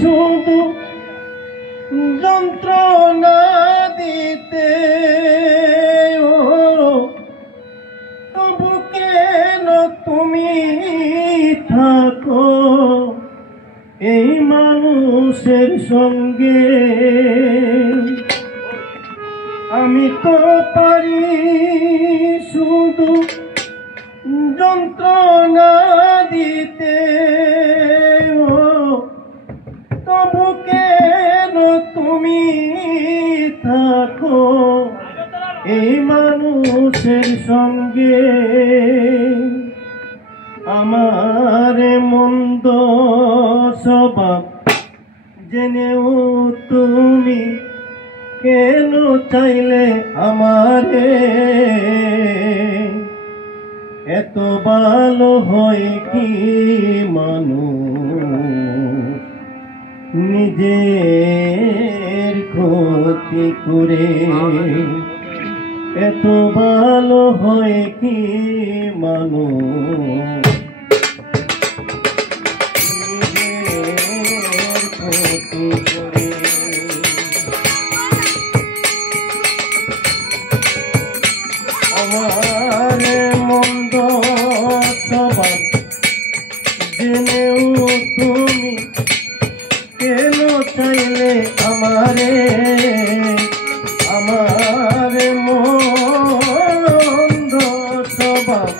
শুধু যন্ত্রণা দিতে, তবু কেন তুমি থাকো এই মানুষের সঙ্গে? আমি তো পারি শুধু যন্ত্রণা দিতে, তবু কেন তুমি থাকো এই মানুষের সঙ্গে? আমার মন্দ স্বভাব জেনেও তুমি কেন চাইলে আমারে? এত ভালো হয় কি মানুষ নিজের ক্ষতি করে? এত ভালো হয় কি মানুষ নিজের ক্ষতি করে? আমার মন্দ স্বভাব জেনেও তুমি কেন চাইলে আমারে? আমার মন্দ স্বভাব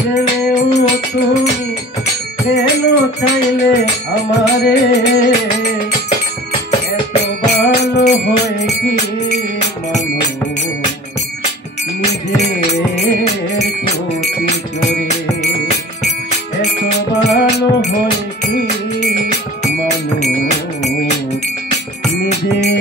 জেনেও তুমি কেন চাইলে আমারে? এত ভালো হয় কি মানুষ নিজের ক্ষতি করে? এত ভালো হয় কি মানুষ নিজের